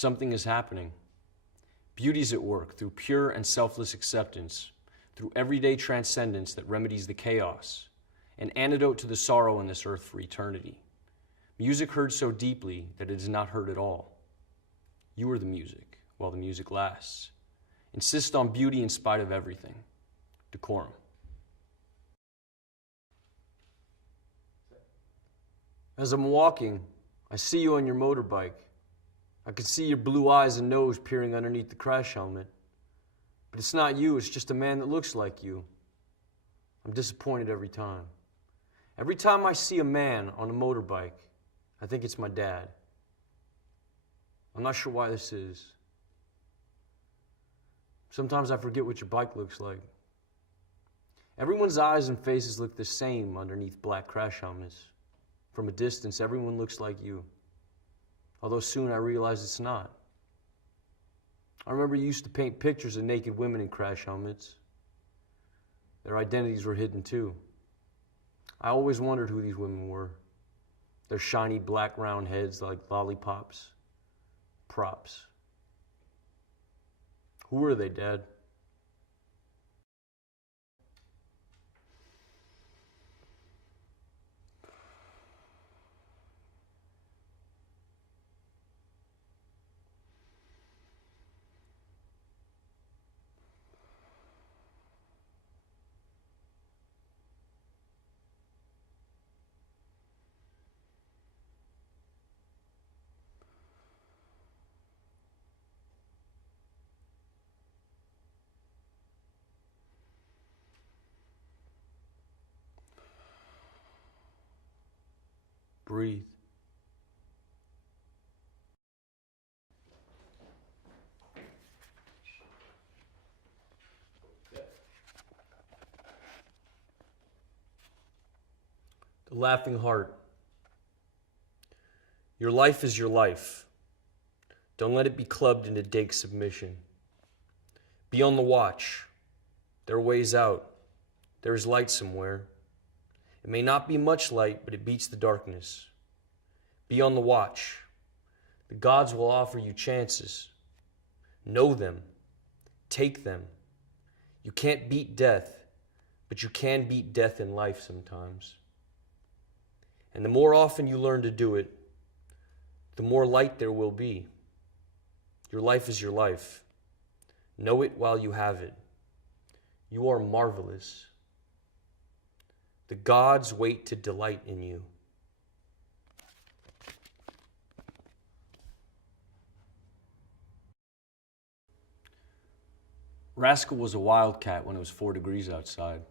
Something is happening. Beauty's at work through pure and selfless acceptance, through everyday transcendence that remedies the chaos, an antidote to the sorrow on this earth for eternity. Music heard so deeply that it is not heard at all. You are the music while the music lasts. Insist on beauty in spite of everything. Decorum. As I'm walking, I see you on your motorbike. I can see your blue eyes and nose peering underneath the crash helmet. But it's not you, it's just a man that looks like you. I'm disappointed every time. Every time I see a man on a motorbike, I think it's my dad. I'm not sure why this is. Sometimes I forget what your bike looks like. Everyone's eyes and faces look the same underneath black crash helmets. From a distance, everyone looks like you. Although soon I realized it's not. I remember you used to paint pictures of naked women in crash helmets. Their identities were hidden too. I always wondered who these women were. Their shiny black round heads like lollipops. Props. Who were they, Dad? Breathe. The Laughing Heart. Your life is your life. Don't let it be clubbed into dank submission. Be on the watch. There are ways out. There is light somewhere. It may not be much light, but it beats the darkness. Be on the watch. The gods will offer you chances. Know them. Take them. You can't beat death, but you can beat death in life sometimes. And the more often you learn to do it, the more light there will be. Your life is your life. Know it while you have it. You are marvelous. The gods wait to delight in you. Rascal was a wildcat when it was 4 degrees outside.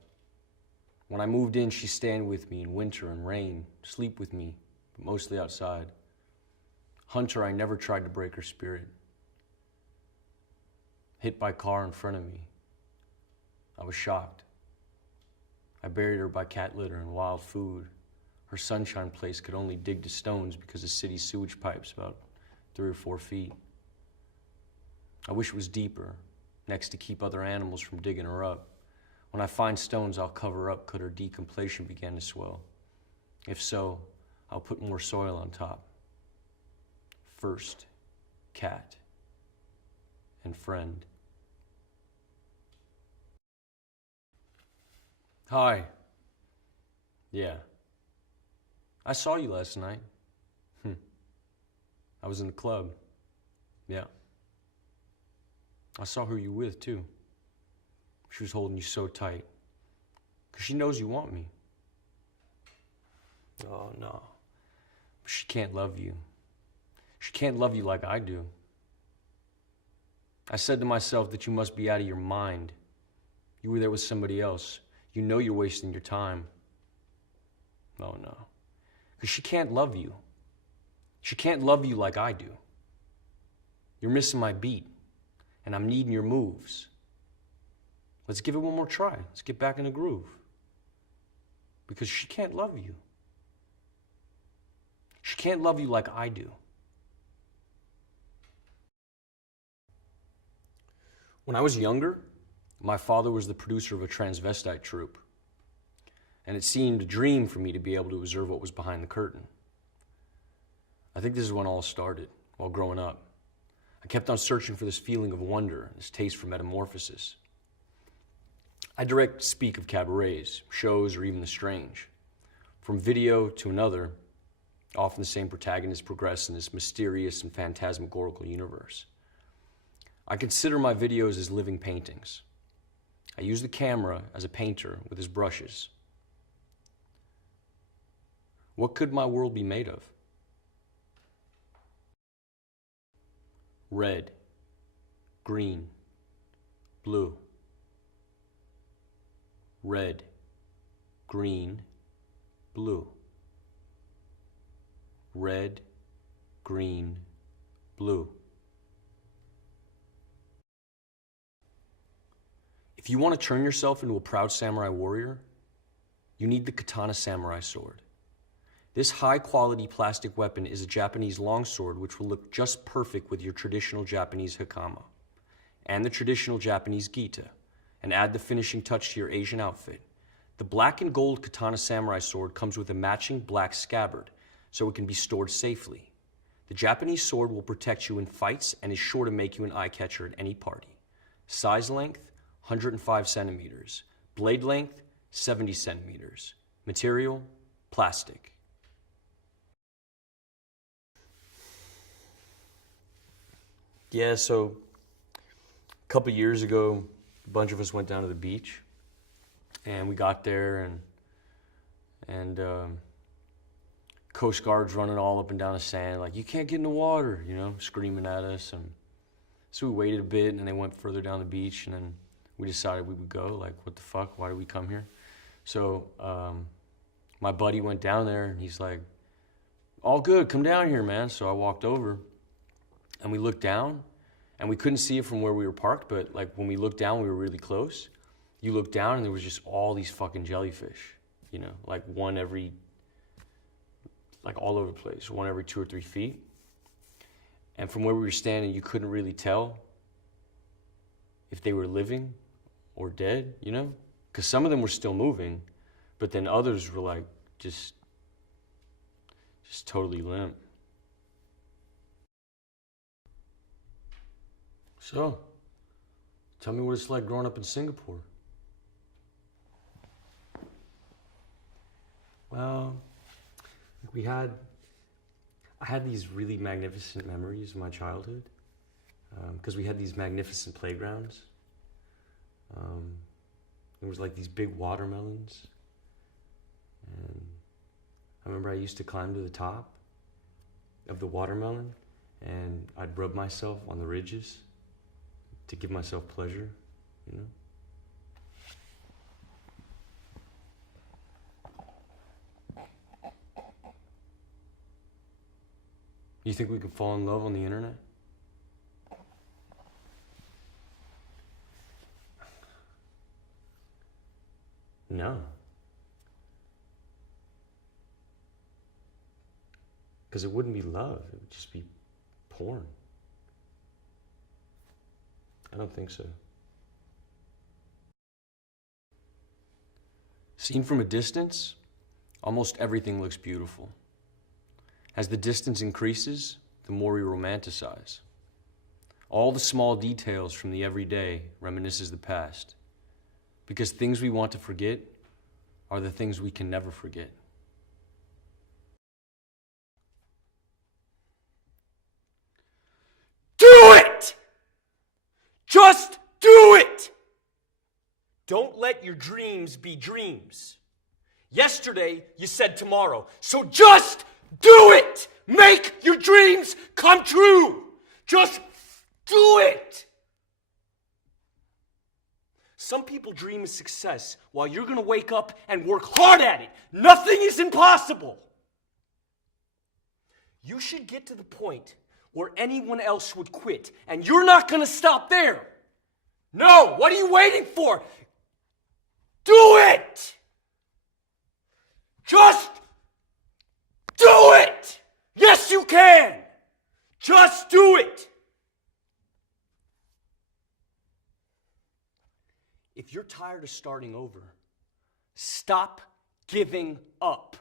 When I moved in, she stayed with me in winter and rain, sleep with me, but mostly outside. Hunter, I never tried to break her spirit. Hit by car in front of me. I was shocked. I buried her by cat litter and wild food. Her sunshine place could only dig to stones because the city's sewage pipe's about 3 or 4 feet. I wish it was deeper, next to keep other animals from digging her up. When I find stones, I'll cover up could her decompletion begin to swell. If so, I'll put more soil on top. First, cat and friend. Hi. Yeah. I saw you last night. I was in the club. Yeah. I saw who you were with, too. She was holding you so tight. 'Cause she knows you want me. Oh, no. But she can't love you. She can't love you like I do. I said to myself that you must be out of your mind. You were there with somebody else. You know you're wasting your time. Oh, no. Because she can't love you. She can't love you like I do. You're missing my beat, and I'm needing your moves. Let's give it one more try. Let's get back in the groove. Because she can't love you. She can't love you like I do. When I was younger, my father was the producer of a transvestite troupe, and it seemed a dream for me to be able to observe what was behind the curtain. I think this is when all started, while growing up. I kept on searching for this feeling of wonder, this taste for metamorphosis. I direct speak of cabarets, shows, or even the strange. From video to another, often the same protagonists progress in this mysterious and phantasmagorical universe. I consider my videos as living paintings. I use the camera as a painter with his brushes. What could my world be made of? Red, green, blue. Red, green, blue. Red, green, blue. If you want to turn yourself into a proud samurai warrior, you need the Katana Samurai Sword. This high-quality plastic weapon is a Japanese longsword which will look just perfect with your traditional Japanese hakama and the traditional Japanese gita, and add the finishing touch to your Asian outfit. The black and gold Katana Samurai Sword comes with a matching black scabbard, so it can be stored safely. The Japanese sword will protect you in fights and is sure to make you an eye-catcher at any party. Size length, 105 centimeters. Blade length, 70 centimeters. Material, plastic. Yeah, so a couple years ago, a bunch of us went down to the beach, and we got there, and Coast Guard's running all up and down the sand, like, you can't get in the water, you know, screaming at us. And so we waited a bit, and they went further down the beach, and then we decided we would go. Like, what the fuck? Why did we come here? So my buddy went down there, and he's like, all good, come down here, man. So I walked over, and we looked down, and we couldn't see it from where we were parked, but like when we looked down, we were really close. You looked down, and there was just all these fucking jellyfish, you know, like one every, like all over the place, one every 2 or 3 feet. And from where we were standing, you couldn't really tell if they were living or dead, you know? Because some of them were still moving, but then others were like just totally limp. So, tell me what it's like growing up in Singapore. Well, I had these really magnificent memories of my childhood, because we had these magnificent playgrounds. There was like these big watermelons, and I remember I used to climb to the top of the watermelon, and I'd rub myself on the ridges to give myself pleasure, you know? You think we can fall in love on the internet? No. Because it wouldn't be love, it would just be porn. I don't think so. Seen from a distance, almost everything looks beautiful. As the distance increases, the more we romanticize. All the small details from the everyday reminisces the past, because things we want to forget are the things we can never forget. Do it! Just do it! Don't let your dreams be dreams. Yesterday, you said tomorrow, so just do it! Make your dreams come true! Just do it! Some people dream of success while you're gonna wake up and work hard at it. Nothing is impossible. You should get to the point where anyone else would quit, and you're not gonna stop there. No, what are you waiting for? Do it! Just do it! Yes, you can! Just do it! If you're tired of starting over, stop giving up.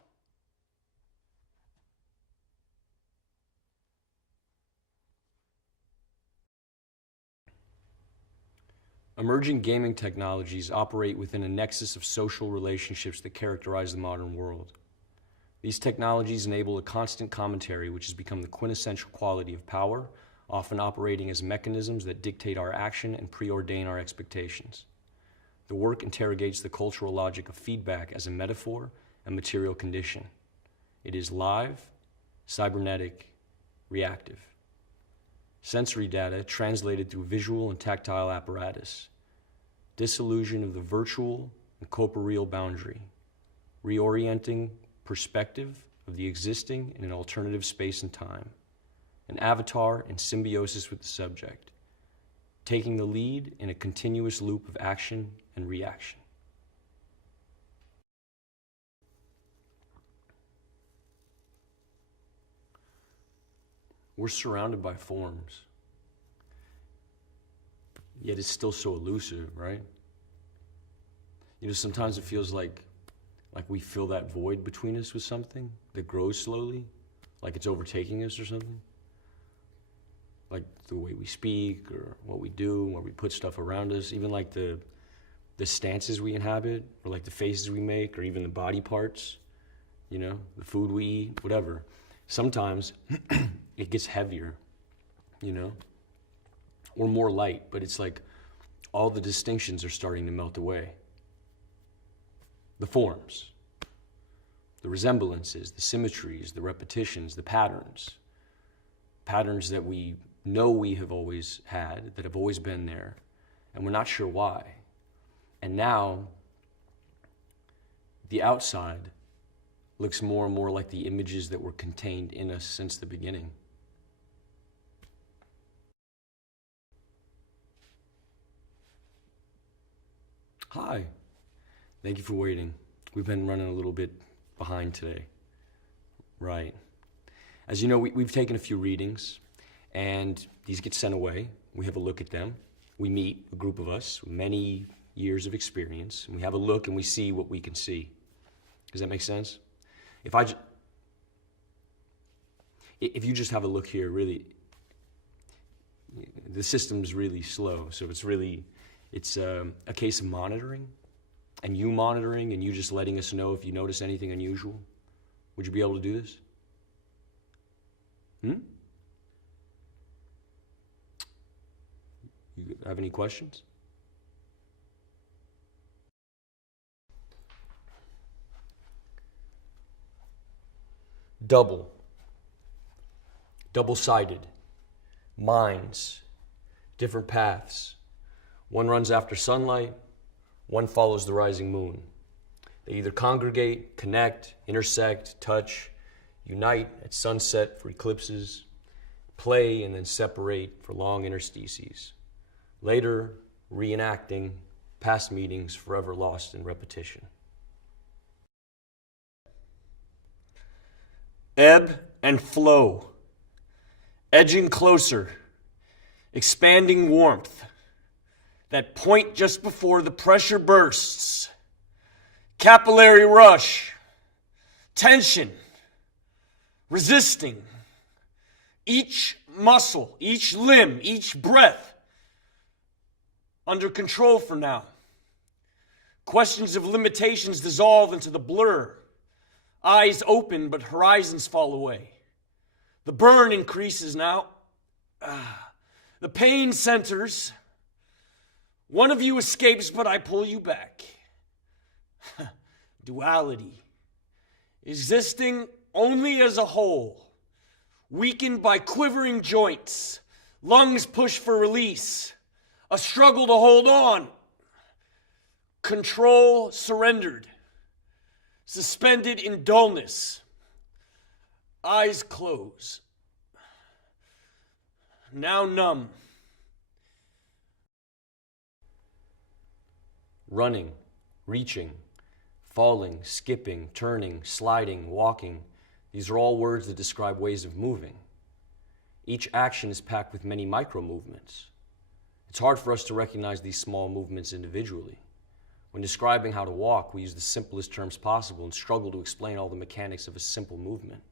Emerging gaming technologies operate within a nexus of social relationships that characterize the modern world. These technologies enable a constant commentary which has become the quintessential quality of power, often operating as mechanisms that dictate our action and preordain our expectations. The work interrogates the cultural logic of feedback as a metaphor and material condition. It is live, cybernetic, reactive. Sensory data translated through visual and tactile apparatus. Disillusion of the virtual and corporeal boundary. Reorienting perspective of the existing in an alternative space and time. An avatar in symbiosis with the subject. Taking the lead in a continuous loop of action and reaction. We're surrounded by forms, yet it's still so elusive, right? You know, sometimes it feels like we fill that void between us with something that grows slowly, like it's overtaking us or something. Like the way we speak or what we do, where we put stuff around us, even like the stances we inhabit, or like the faces we make, or even the body parts, you know, the food we eat, whatever. Sometimes it gets heavier, you know, or more light, but it's like all the distinctions are starting to melt away. The forms, the resemblances, the symmetries, the repetitions, the patterns that we know we have always had, that have always been there, and we're not sure why. And now, the outside looks more and more like the images that were contained in us since the beginning. Hi. Thank you for waiting. We've been running a little bit behind today. Right. As you know, we've taken a few readings, and these get sent away. We have a look at them. We meet, a group of us, with many years of experience, and we have a look and we see what we can see. Does that make sense? If you just have a look here, really, the system's really slow, so it's a case of monitoring, and you monitoring, and you just letting us know if you notice anything unusual. Would you be able to do this? You have any questions? Double-sided, minds, different paths. One runs after sunlight, one follows the rising moon. They either congregate, connect, intersect, touch, unite at sunset for eclipses, play and then separate for long interstices. Later, reenacting past meetings forever lost in repetition. Ebb and flow, edging closer, expanding warmth, that point just before the pressure bursts, capillary rush, tension, resisting, each muscle, each limb, each breath under control for now. Questions of limitations dissolve into the blur. Eyes open, but horizons fall away. The burn increases now. The pain centers. One of you escapes, but I pull you back. Duality. Existing only as a whole. Weakened by quivering joints. Lungs push for release. A struggle to hold on. Control surrendered. Suspended in dullness. Eyes close. Now numb. Running, reaching, falling, skipping, turning, sliding, walking. These are all words that describe ways of moving. Each action is packed with many micro movements. It's hard for us to recognize these small movements individually. When describing how to walk, we use the simplest terms possible and struggle to explain all the mechanics of a simple movement.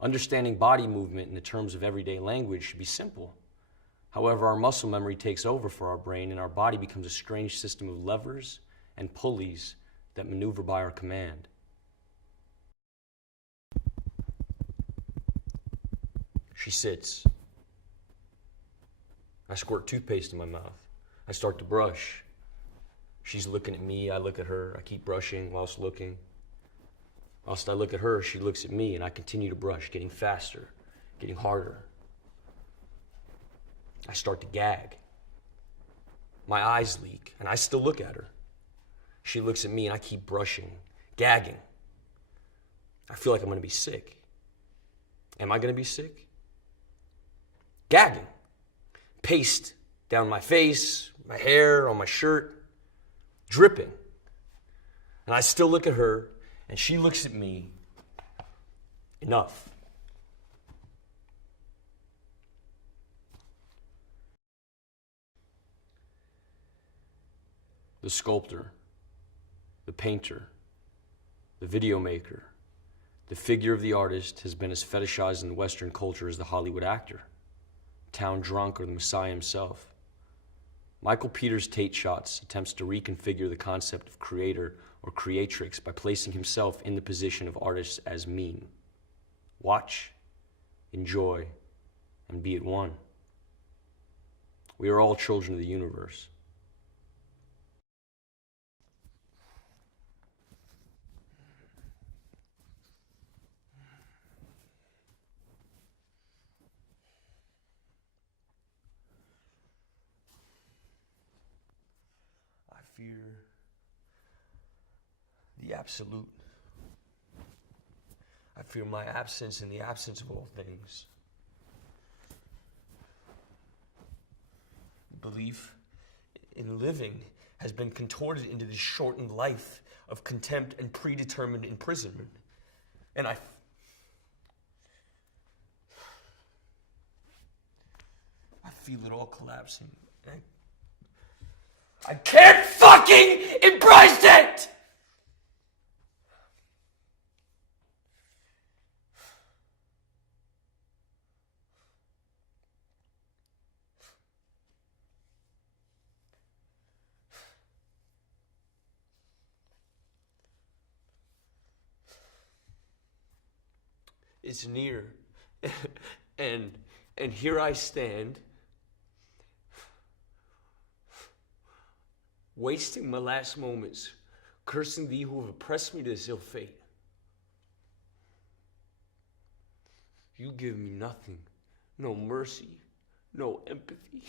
Understanding body movement in the terms of everyday language should be simple. However, our muscle memory takes over for our brain and our body becomes a strange system of levers and pulleys that maneuver by our command. She sits. I squirt toothpaste in my mouth. I start to brush. She's looking at me, I look at her. I keep brushing whilst looking. Whilst I look at her, she looks at me, and I continue to brush, getting faster, getting harder. I start to gag. My eyes leak, and I still look at her. She looks at me, and I keep brushing, gagging. I feel like I'm gonna be sick. Am I gonna be sick? Gagging. Paste down my face, my hair, on my shirt, dripping. And I still look at her, and she looks at me. Enough. The sculptor, the painter, the video maker, the figure of the artist has been as fetishized in Western culture as the Hollywood actor, town drunk, or the Messiah himself. Michael Peters' Tate Shots attempts to reconfigure the concept of creator or creatrix by placing himself in the position of artist as meme. Watch, enjoy, and be at one. We are all children of the universe. I fear the absolute. I fear my absence in the absence of all things. Belief in living has been contorted into this shortened life of contempt and predetermined imprisonment. And I feel it all collapsing. I can't fucking embrace it! It's near, and here I stand, wasting my last moments, cursing thee who have oppressed me to this ill fate. You give me nothing, no mercy, no empathy,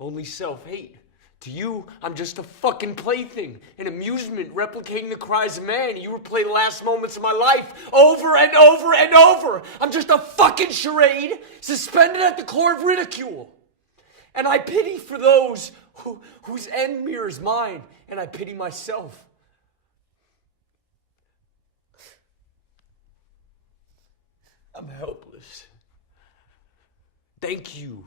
only self-hate. To you, I'm just a fucking plaything, an amusement replicating the cries of man. You replay the last moments of my life over and over and over. I'm just a fucking charade suspended at the core of ridicule. And I pity for those whose end mirrors mine, and I pity myself. I'm helpless. Thank you.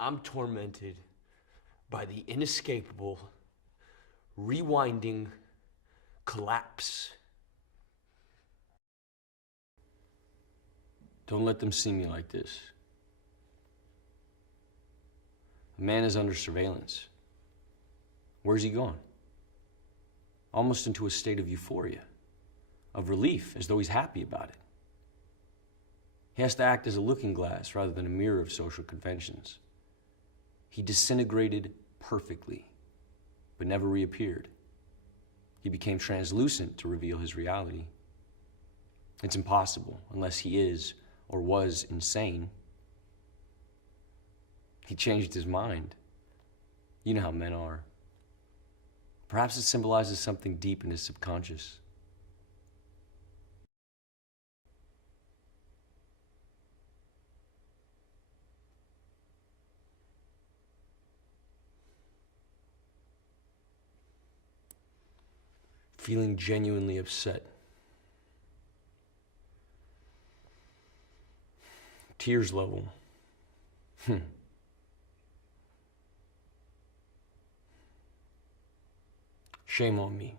I'm tormented by the inescapable, rewinding collapse. Don't let them see me like this. A man is under surveillance. Where's he gone? Almost into a state of euphoria, of relief, as though he's happy about it. He has to act as a looking glass rather than a mirror of social conventions. He disintegrated perfectly, but never reappeared. He became translucent to reveal his reality. It's impossible unless he is or was insane. He changed his mind. You know how men are. Perhaps it symbolizes something deep in his subconscious. Feeling genuinely upset. Tears level. Shame on me.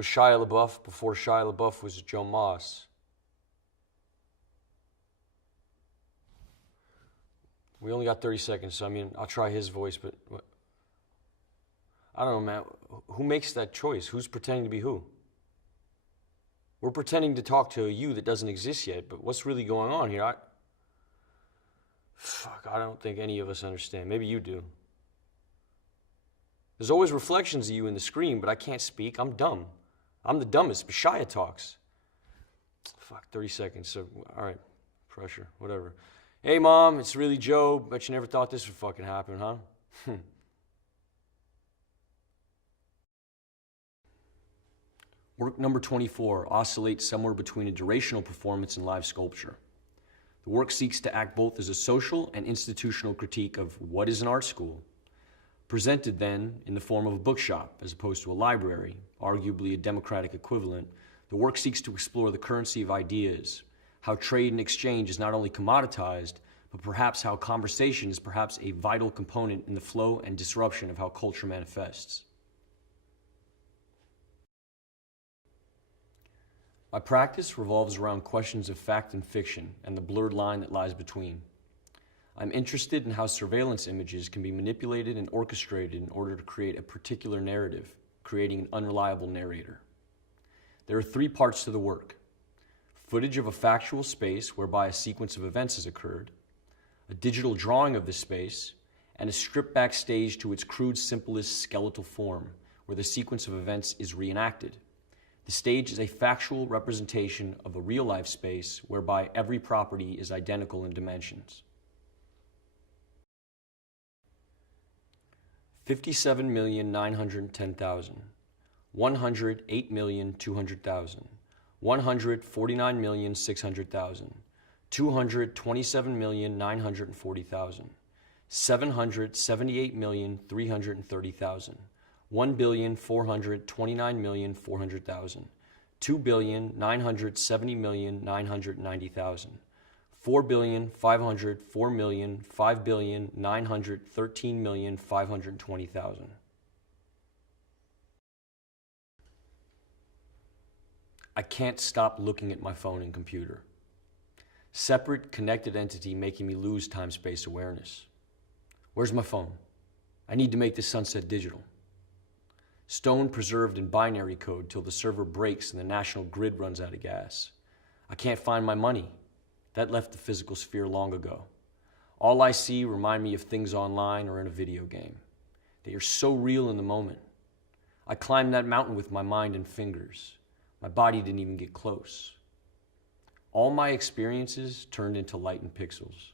Was Shia LaBeouf before Shia LaBeouf was Joe Moss. We only got 30 seconds, so I mean, I'll try his voice, but I don't know, man. Who makes that choice? Who's pretending to be who? We're pretending to talk to a you that doesn't exist yet, but what's really going on here? I don't think any of us understand. Maybe you do. There's always reflections of you in the screen, but I can't speak. I'm dumb. I'm the dumbest, but Shia talks. 30 seconds, so, all right, pressure, whatever. Hey, Mom, it's really Joe. Bet you never thought this would fucking happen, huh? Work number 24 oscillates somewhere between a durational performance and live sculpture. The work seeks to act both as a social and institutional critique of what is an art school, presented then in the form of a bookshop as opposed to a library, arguably a democratic equivalent. The work seeks to explore the currency of ideas, how trade and exchange is not only commoditized, but perhaps how conversation is perhaps a vital component in the flow and disruption of how culture manifests. My practice revolves around questions of fact and fiction and the blurred line that lies between. I'm interested in how surveillance images can be manipulated and orchestrated in order to create a particular narrative, creating an unreliable narrator. There are 3 parts to the work: footage of a factual space whereby a sequence of events has occurred, a digital drawing of the space, and a strip back stage to its crude, simplest skeletal form, where the sequence of events is reenacted. The stage is a factual representation of a real-life space whereby every property is identical in dimensions. 57,910,000, 108,200,000, 149,600,000, 227,940,000, 778,330,000, 1,429,400,000, 2,970,990,000, 4,504,5,913,520,000. I can't stop looking at my phone and computer. Separate, connected entity making me lose time-space awareness. Where's my phone? I need to make this sunset digital. Stone preserved in binary code till the server breaks and the national grid runs out of gas. I can't find my money. That left the physical sphere long ago. All I see remind me of things online or in a video game. They are so real in the moment. I climbed that mountain with my mind and fingers. My body didn't even get close. All my experiences turned into light and pixels.